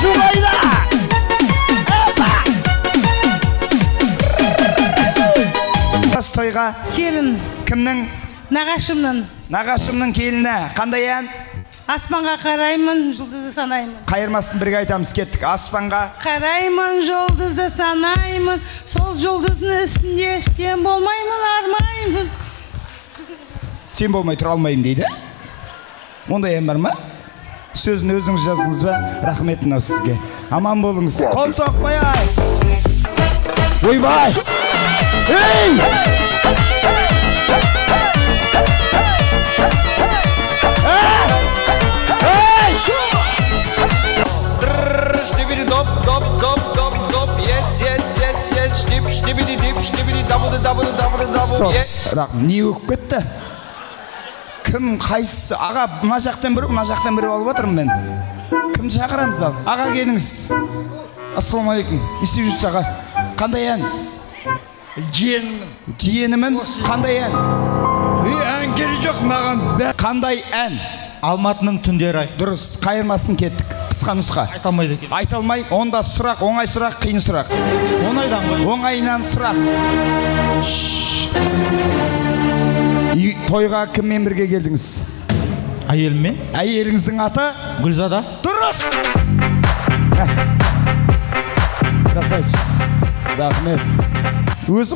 Şurayla. Toyға Келін. кімнің? Нағашымның. Нағашымның келіні. Қандай ән? Аспанға қараймын, жұлдызды санаймын. Қайырмасын бірге айтамыз, кеттік. Аспанға Қараймын, жұлдызды санаймын. Сол жұлдыздың үстінде сен болмаймын, армаймын. Сен болмай тұра алмаймын дейді. Ондай ән бар ма? Сөзін өзіңіз жаздыңыз ба? Рахмет мынау сізге. Аман болыңыз. Қол соқпай ай. Ойбай! Ей! Не өкіп кетті? Кім қайсысы? Аға, мына жақтан бірі, мына жақтан бірі алып отырмын мен. Кімді шақырамыз ал? Аға келіңіз. Ассалаумағалейкум. Естіп жүрсіз аға. Қандай ән? Жиенімін. Қандай ән? Ән керек жоқ маған. Қандай ән? Алматының түндері. Дұрыс, қайырмасын кеттік. Қысқа нұсқа. Айта алмайды екен. Айта алмай, онда сұрақ, оңай сұрақ, қиын сұрақ. Оңайдан ғой. Оңайынан сұрақ. Тойға кіммен бірге келдіңіз? Әйеліммен. Әйеліңіздің аты? Гүлзада. Дұрыс! Красавчик. Рахмет. Өзі